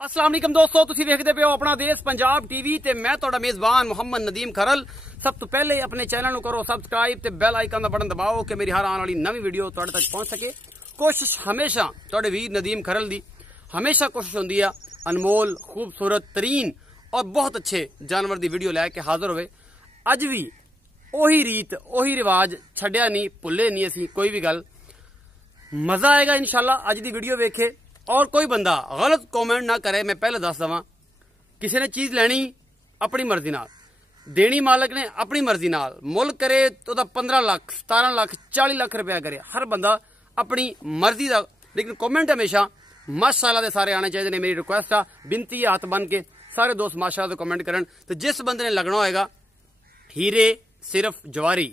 अस्सलाम वालेकुम दोस्तों, तुसी देखते पे हो अपना देश पंजाब टीवी ते मैं तुहाडा मेजबान मोहम्मद नदीम खरल। सब तो पहले अपने चैनल को करो सबसक्राइब ते बेल आइकन का बटन दबाओ कि मेरी हर आने वाली नवी वीडियो तुहाडे तक पहुंच सके। कोशिश हमेशा तुहाडे वीर नदीम खरल दी हमेशा कोशिश होंदी है अनमोल खूबसूरत तरीन और बहुत अच्छे जानवर की वीडियो लैके हाजिर होवे। अज भी ओही रीत ओही रिवाज छड्या नहीं, भुले नहीं असी कोई भी गल। मजा आएगा इंशाल्लाह अज दी वीडियो वेखे और कोई बंदा गलत कमेंट ना करे। मैं पहले दस दवा, किसी ने चीज लैनी अपनी मर्जी नाल, देनी मालक ने अपनी मर्जी नाल, मुल करे तो 15 लाख 17 लाख 40 लाख रुपया करे, हर बंदा अपनी मर्जी का। लेकिन कमेंट हमेशा माशाअल्लाह दे सारे आने चाहिए। मेरी रिक्वेस्ट आ, बिनती है हाथ बन के सारे दोस्त माशाअल्लाह दे कमेंट करन। तो जिस बंदे ने लगना होएगा हीरे सिर्फ जवारी,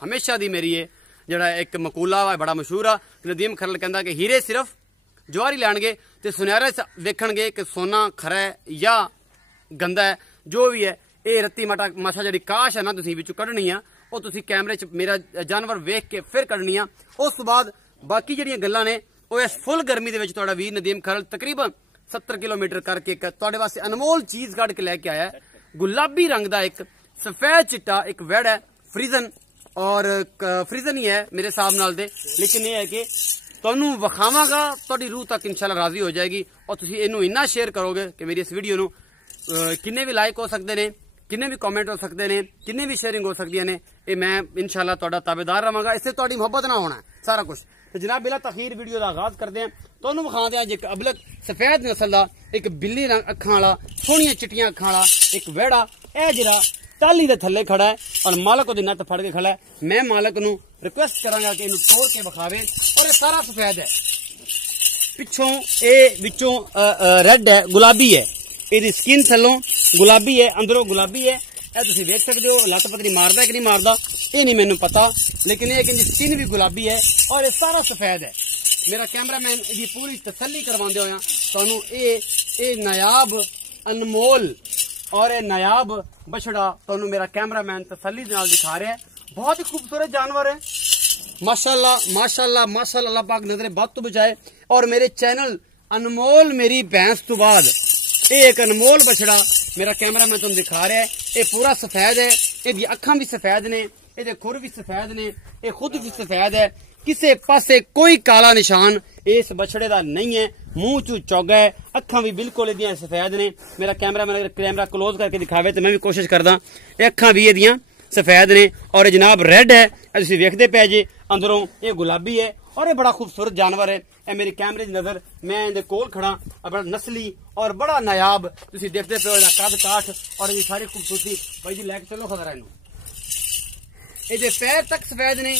हमेशा दी मेरी है जड़ा एक मकूला वा बड़ा मशहूर आ, नदीम खरल कहंदा कि हीरे सिर्फ जवारी लैणगे ते सुनहरे वेखणगे कि सोना खरा है या गंदा है। जो भी है ये रत्ती माशा जी काश है ना तुसीं विचों कड्ढनी आ, वो तुसीं कैमरे च मेरा जानवर वेख के फिर कड्ढनी आ। उस तो बाद बाकी जिहड़ियां गल्लां ने वो इस फुल गर्मी दे विच तुहाडा वीर नदीम खरल तकरीबन 70 किलोमीटर करके तुहाडे वास्ते अनमोल चीज कढ के लैके आया है। गुलाबी रंग का एक सफेद चिट्टा एक वैड़ है, फ्रीजन और फ्रीजन ही है मेरे हिसाब नाल दे। लेकिन यह है कि तुहानू विखावांगा, तुहाडी रूह तक इंशाल्लाह राजी हो जाएगी और तुसीं इनू इन्ना शेयर करोगे कि मेरी इस वीडियो नू किन्ने भी लाइक हो सकते हैं, किन्ने भी कमेंट हो सकते हैं, किन्ने भी शेयरिंग हो सकती है। ये मैं इंशाल्लाह तुहाडा ताबेदार रहांगा। इससे तुहाडी मुहब्बत ना होना है सारा कुछ। तो जनाब बिला तखीर वीडियो का आगाज करते हैं। तुहानू विखा दिया एक अबलक सफेद नस्ल का एक बिल्ली रंग अखां वाला सोहणियां चिट्टियां अखां वाला एक वेड़ा ए जिहड़ा टाली दे थल्ले खड़ा है और मालक ओदी नत्थ फड़ के खड़ा है। मैं मालक नू रिक्वेस्ट करांगा कि इनू तोड़ के विखावे। और ये सारा सफेद है, पिछों ए विचों रेड है, गुलाबी है, इहदी स्किन थल्लों गुलाबी है, अंदरों गुलाबी है। ए तुसीं देख सकदे हो। लत्त पता नहीं मारदा कि नहीं मारदा ये नहीं मैनू पता, लेकिन ये कि स्किन भी गुलाबी है और ये सारा सफेद है। मेरा कैमरामैन इसकी पूरी तसल्ली करवांदे होया तुहानू ये नायाब अनमोल और नायाब बछड़ा तुहानू मेरा कैमरामैन तसल्ली दे नाल दिखा रहा है। बहुत ही खूबसूरत जानवर है माशाअल्लाह माशाअल्लाह माशाअल्लाह। अल्लाह पाक नजरे बद तो बचाए। और मेरे चैनल अनमोल मेरी भैंस तो बाद ये एक अनमोल बछड़ा मेरा कैमरामैन तुम दिखा रहा है। ये पूरा सफेद है, ये अखां भी सफेद ने, ये खुर भी सफेद ने, ये खुद भी सफेद है। किसी पासे कोई काला निशान इस बछड़े का नहीं है। मुंह चू चौगा है, अखां भी बिल्कुल एदियां सफेद ने। मेरा कैमरामैन अगर कैमरा क्लोज करके दिखावे तो मैं भी कोशिश करदा। ये अखां भी एदियां सफेद ने और जनाब रेड है, तुसीं वेखदे पे जे अंदरों ये गुलाबी है और ये बड़ा खूबसूरत जानवर है। ये मेरी कैमरे की नजर, मैं इहदे कोल खड़ा, बड़ा नस्ली और बड़ा नायाब तुसीं देखदे पे हो। कद काठ और ये सारी खूबसूरती भाई जी लैके चलो खतरा इनू। ये पैर तक सफेद ने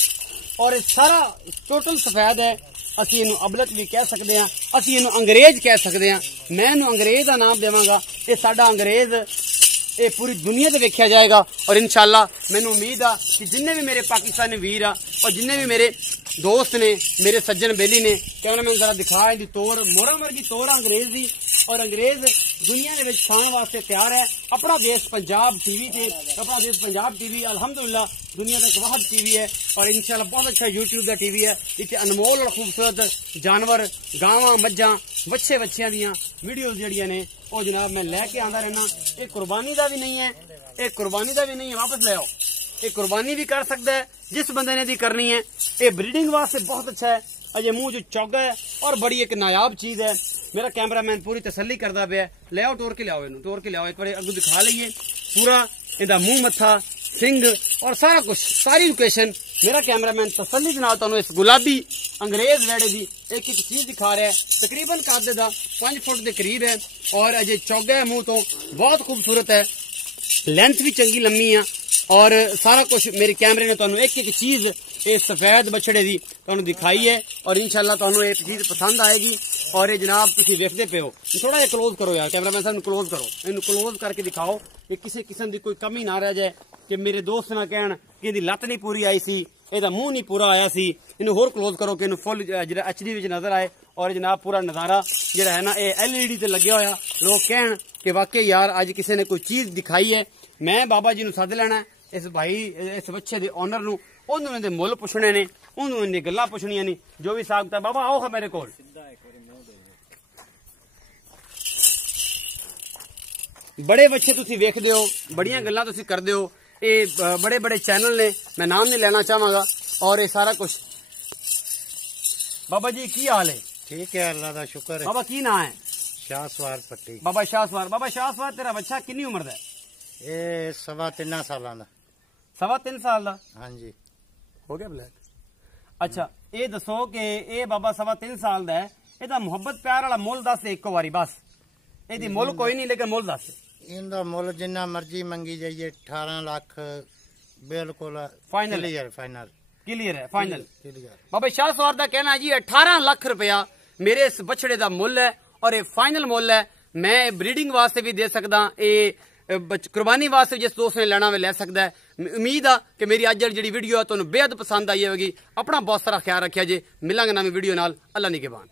और सारा टोटल सफेद है। असी इनू अबलक भी कह सकते हैं, असी इनू अंग्रेज कह सकते हैं। मैं इनू अंग्रेज का नाम देवांगा। ये साडा अंग्रेज ये पूरी दुनिया से वेख्या जाएगा। और इंशाल्लाह मैनू उम्मीद आ कि जिन्ने भी मेरे पाकिस्तानी वीर आ और जिन्ने भी मेरे दोस्त ने, मेरे सज्जन बेली ने, कैमरामैन जरा दिखा इनकी तोड़ मोरा वर्गी तोड़ अंग्रेज की। और अंग्रेज दुनिया के खाने वास्ते तैयार है। अपना देश पंजाब टीवी से, अपना देश पंजाब टीवी अल्हम्दुलिल्लाह दुनिया का एक वाहद टीवी है और इंशाल्लाह बहुत अच्छा यूट्यूब का टीवी है। इतने अनमोल और खूबसूरत जानवर गावां मज्जां बच्चे बच्चियां दियां वीडियो जड़ियां ने वो जनाब मैं लैके आंदा रहना। ये कुर्बानी का भी नहीं है, ये कुर्बानी का भी नहीं है, वापस ले आओ। ये कुर्बानी भी कर सकता है जिस बंदे ने दी करनी है। ये ब्रीडिंग वास्ते बहुत अच्छा है। अजय मुंह जो चौगा है और बड़ी एक नायाब चीज है। मेरा कैमरामैन पूरी तसल्ली करता पे है। ले आओ तोड़ के लियाओ, इनू तोड़ के लियाओ, एक बार अगू दिखा लीए पूरा इहदा मुंह मत्था सिंग और सारा कुछ सारी लोकेशन। मेरा कैमरामैन तसल्ली के नाल तुहानू इस गुलाबी अंग्रेज वेड़े की एक एक चीज दिखा रहा है। तकरीबन कद दा 5 फुट के करीब है और अजय चौगा है मुंह तो बहुत खूबसूरत है। लेंथ भी चंगी लम्मी है और सारा कुछ मेरे कैमरे ने तुहानू एक एक चीज इस सफेद बछड़े की तुहानू दिखाई है। और इंशाल्लाह तुहानू एक चीज पसंद आएगी। और ये जनाब तुसीं देखदे पे हो, थोड़ा जिहा क्लोज करो यार कैमरामैन साहब, क्लोज करो, इनू क्लोज करके दिखाओ कि किसी किस्म की कोई कमी ना रह जाए, कि मेरे दोस्त ना कहन कि इहदी लत्त नहीं पूरी आई सी, इहदा मुंह नहीं पूरा आया सी। इनू होर क्लोज करो कि इनू फुल जिहड़ा HD विच नजर आए। और जनाब पूरा नजारा जिहड़ा है ना ये LED ते लग्या होया, लोग कहन कि वाकई यार अज किसी ने कोई चीज दिखाई है। मैं बाबा जी नू सद लेना है, इस भाई इस बच्चे के ओनर नू, उन्होंने इहदे मुल पुछने ने, उन्होंने इहदी गल्लां पुछणियां ने, जो भी हिसाब किताब। बाबा आओ मेरे कोल। बड़े बच्चे तुसी वेखदे हो, बड़ियां गल्लां तुसी करदे हो। ये बड़े बड़े चैनल ने, मैं नाम नहीं लेना चाहांगा। और ये सारा कुछ बाबा जी की हाल है? ठीक है, अल्लाह का शुक्र है। बाबा की ना है? शाहसवार पट्टी। बाबा शाहसवार। बाबा शाहसवार तेरा बच्चा कितनी उम्र दा है? ये 3.5 साल का। 3.5 साल का? हाँ जी। हो गया ब्लैक। अच्छा ये दसो कि ये बाबा 3.5 साल का है, ਇਹਦਾ ਮੁਹੱਬਤ ਪਿਆਰ ਵਾਲਾ ਮੁੱਲ ਦੱਸ ਇੱਕ ਵਾਰੀ ਬਸ। ਇਹਦੀ ਮੁੱਲ ਕੋਈ ਨਹੀਂ ਲੇਕਿन ਮੁੱਲ ਦੱਸ। ਇਹਦਾ ਮੁੱਲ ਜਿੰਨਾ ਮਰਜ਼ੀ ਮੰਗੀ ਜਾਈਏ 18 ਲੱਖ ਬਿਲਕੁਲ फाइनल क्लियर फाइनल क्लियर है फाइनल। क्लियर। बाबा शाहसवार का कहना है जी 18 लाख रुपया मेरे इस बछड़े का मुੱਲ है और ये फाइनल मुੱਲ है। मैं ब्रीडिंग वास्ते भी दे सकदा, ये कुर्बानी वास्ते जिस दोस्त ने लेना वे ले सकता है। उम्मीद है कि मेरी अज जी वीडियो है तुहानू बेहद पसंद आई होगी। अपना बहुत सारा ख्याल रखिया जे। मिलांगे नवी वीडियो नाल। अल्लाह निगहबान।